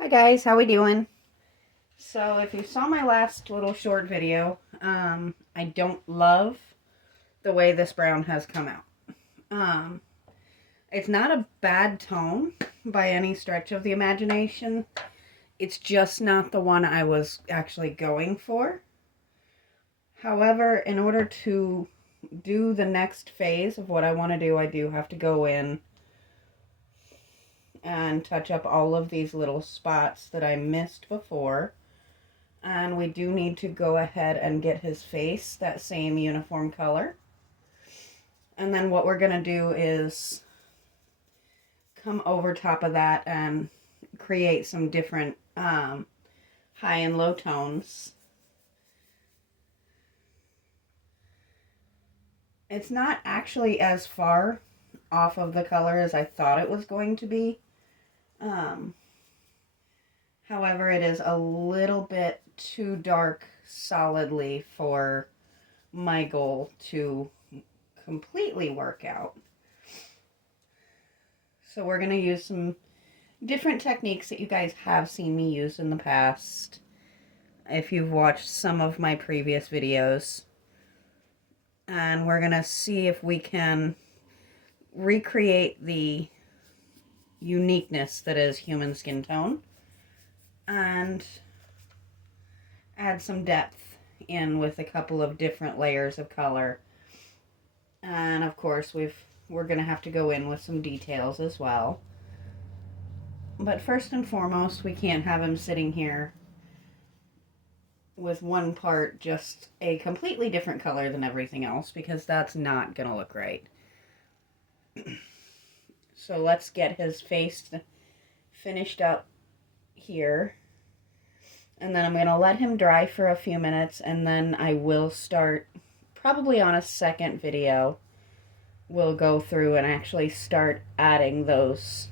Hi guys, how we doing? So if you saw my last little short video, I don't love the way this brown has come out. Um, it's not a bad tone by any stretch of the imagination. It's just not the one I was actually going for. However, in order to do the next phase of what I want to do, I do have to go in and touch up all of these little spots that I missed before. And we do need to go ahead and get his face that same uniform color. And then what we're going to do is come over top of that and create some different high and low tones. It's not actually as far off of the color as I thought it was going to be. However, it is a little bit too dark solidly for my goal to completely work out. So we're going to use some different techniques that you guys have seen me use in the past. If you've watched some of my previous videos. And we're going to see if we can recreate the uniqueness that is human skin tone. And add some depth in with a couple of different layers of color. And of course we're going to have to go in with some details as well. But first and foremost, we can't have him sitting here with one part just a completely different color than everything else, because that's not going to look right. So let's get his face finished up here. And then I'm going to let him dry for a few minutes, and then I will start, probably on a second video, we'll go through and actually start adding those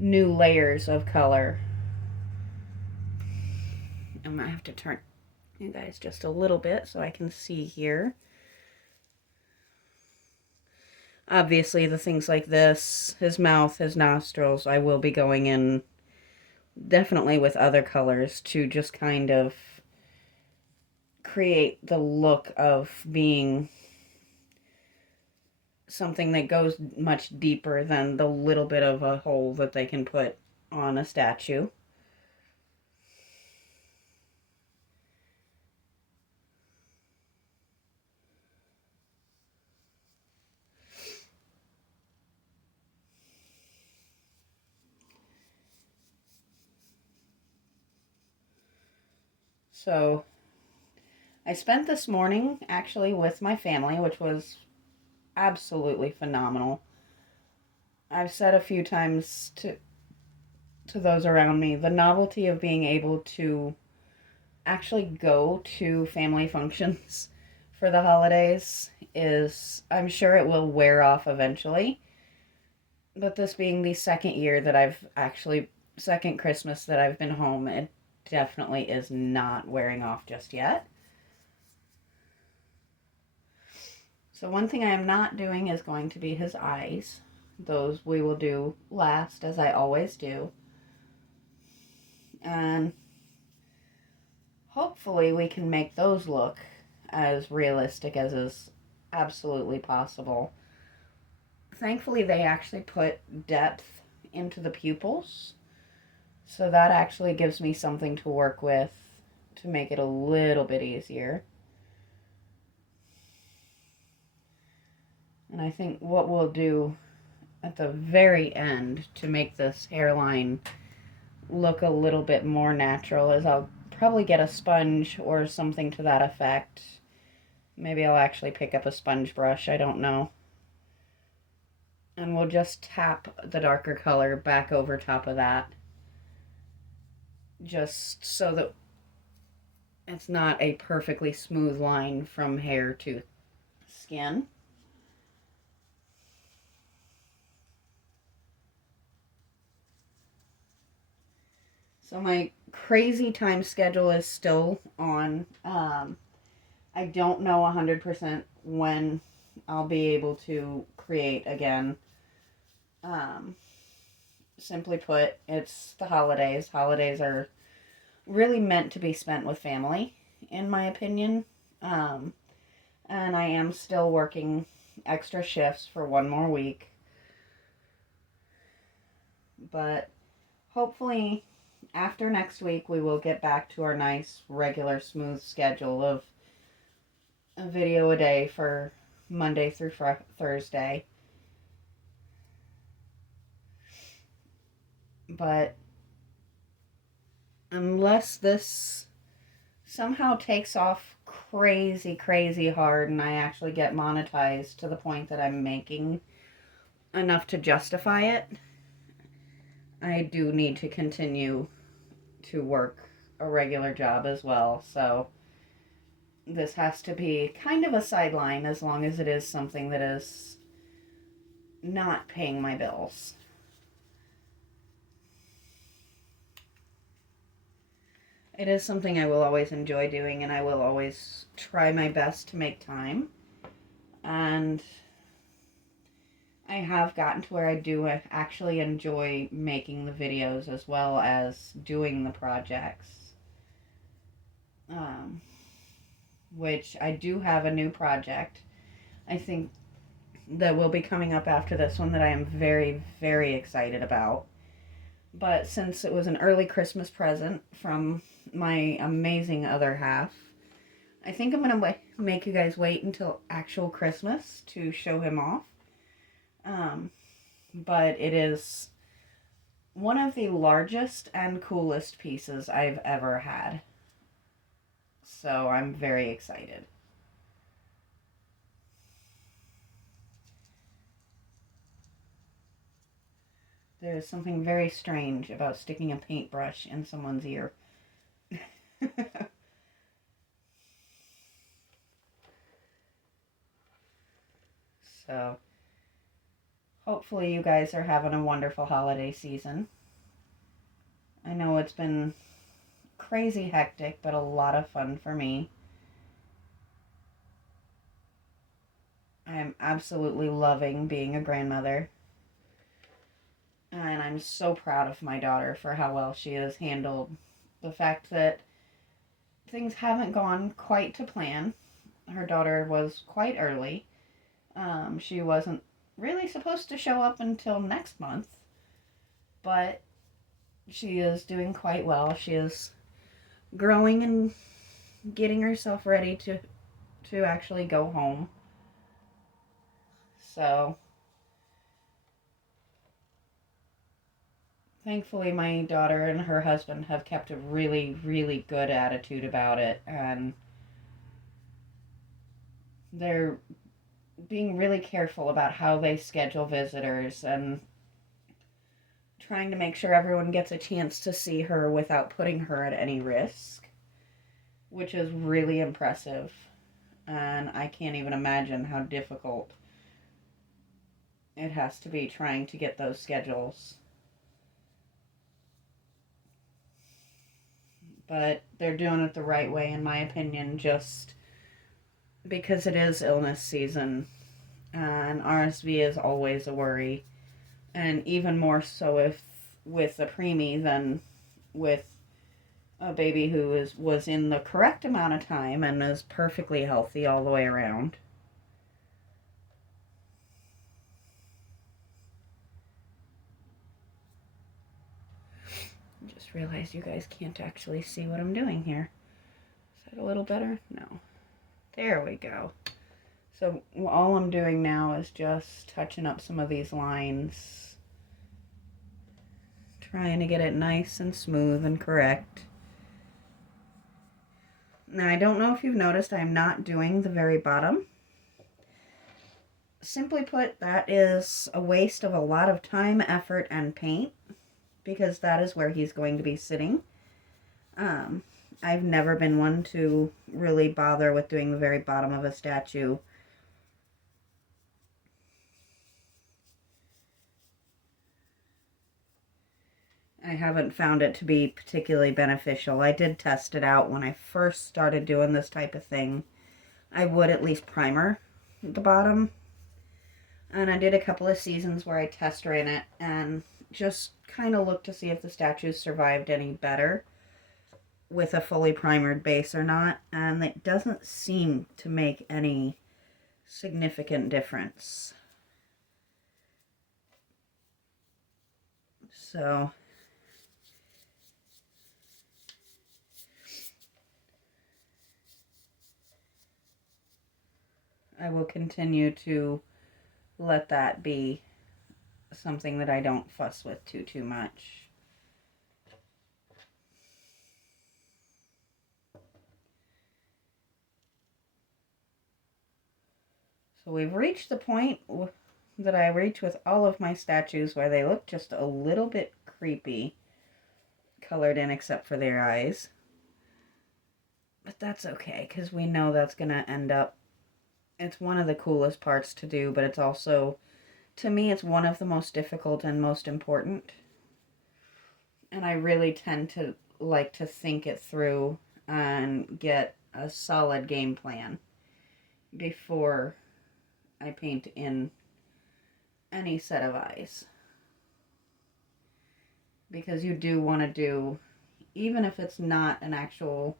new layers of color. I might have to turn you guys just a little bit so I can see here. Obviously, the things like this, his mouth, his nostrils, I will be going in definitely with other colors to just kind of create the look of being something that goes much deeper than the little bit of a hole that they can put on a statue. So I spent this morning actually with my family, which was absolutely phenomenal. I've said a few times to those around me, the novelty of being able to actually go to family functions for the holidays is, I'm sure it will wear off eventually. But this being the second year that second Christmas that I've been home, it definitely is not wearing off just yet. So one thing I am not doing is going to be his eyes. Those we will do last, as I always do. And hopefully we can make those look as realistic as is absolutely possible. Thankfully, they actually put depth into the pupils, so that actually gives me something to work with to make it a little bit easier. And I think what we'll do at the very end to make this hairline look a little bit more natural is I'll probably get a sponge or something to that effect. Maybe I'll actually pick up a sponge brush, I don't know. And we'll just tap the darker color back over top of that, just so that it's not a perfectly smooth line from hair to skin. So my crazy time schedule is still on. I don't know 100% when I'll be able to create again. Simply put, it's the holidays. Holidays are really meant to be spent with family, in my opinion. Um, and I am still working extra shifts for one more week. But hopefully, after next week, we will get back to our nice, regular, smooth schedule of a video a day for Monday through Thursday. But unless this somehow takes off crazy, crazy hard and I actually get monetized to the point that I'm making enough to justify it, I do need to continue to work a regular job as well. So this has to be kind of a sideline as long as it is something that is not paying my bills. It is something I will always enjoy doing, and I will always try my best to make time. And I have gotten to where I do actually enjoy making the videos as well as doing the projects. Which I do have a new project, I think, that will be coming up after this one that I am very, very excited about. But since it was an early Christmas present from my amazing other half, I think I'm going to make you guys wait until actual Christmas to show him off. But it is one of the largest and coolest pieces I've ever had. So I'm very excited. There's something very strange about sticking a paintbrush in someone's ear. So, hopefully you guys are having a wonderful holiday season. I know it's been crazy hectic, but a lot of fun for me. I am absolutely loving being a grandmother. And I'm so proud of my daughter for how well she has handled the fact that things haven't gone quite to plan. Her daughter was quite early. She wasn't really supposed to show up until next month, but she is doing quite well. She is growing and getting herself ready to actually go home. So thankfully my daughter and her husband have kept a really, really good attitude about it, and they're being really careful about how they schedule visitors and trying to make sure everyone gets a chance to see her without putting her at any risk, which is really impressive. And I can't even imagine how difficult it has to be trying to get those schedules. But they're doing it the right way, in my opinion, just because it is illness season. And RSV is always a worry. And even more so if with a preemie than with a baby who was in the correct amount of time and is perfectly healthy all the way around. I just realized you guys can't actually see what I'm doing here. Is that a little better? No. There we go. So all I'm doing now is just touching up some of these lines, trying to get it nice and smooth and correct. Now, I don't know if you've noticed, I'm not doing the very bottom. Simply put, that is a waste of a lot of time, effort, and paint, because that is where he's going to be sitting. I've never been one to really bother with doing the very bottom of a statue. I haven't found it to be particularly beneficial. I did test it out when I first started doing this type of thing. I would at least primer the bottom. And I did a couple of seasons where I test ran it, and just kind of look to see if the statues survived any better with a fully primered base or not, and it doesn't seem to make any significant difference. So I will continue to let that be something that I don't fuss with too much. So we've reached the point that I reach with all of my statues where they look just a little bit creepy, colored in except for their eyes. But that's okay, because we know that's going to end up, it's one of the coolest parts to do, but it's also, to me, it's one of the most difficult and most important. And I really tend to like to think it through and get a solid game plan before I paint in any set of eyes. Because you do want to do, even if it's not an actual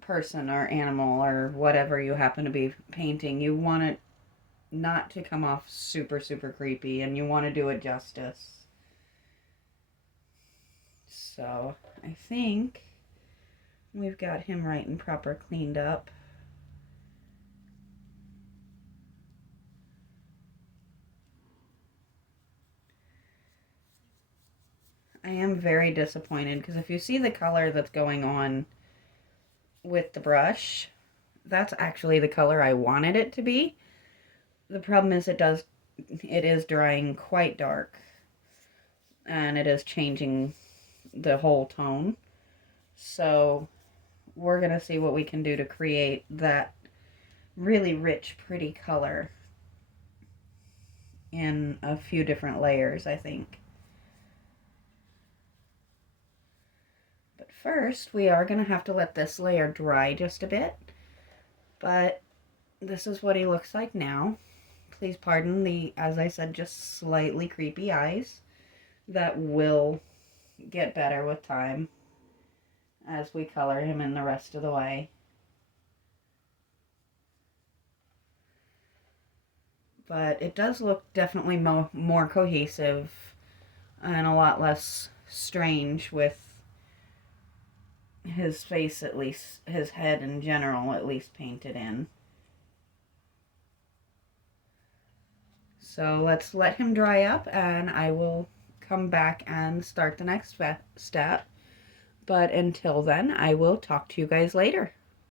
person or animal or whatever you happen to be painting, you want it not to come off super creepy, and you want to do it justice. So I think we've got him right and proper cleaned up. I am very disappointed because if you see the color that's going on with the brush, that's actually the color I wanted it to be. The problem is it is drying quite dark, and it is changing the whole tone. So we're going to see what we can do to create that really rich, pretty color in a few different layers, I think. But first, we are going to have to let this layer dry just a bit. But this is what he looks like now. Please pardon the, as I said, just slightly creepy eyes. That will get better with time as we color him in the rest of the way. But it does look definitely more cohesive and a lot less strange with his face, at least, his head in general, at least painted in. So let's let him dry up and I will come back and start the next step. But until then, I will talk to you guys later.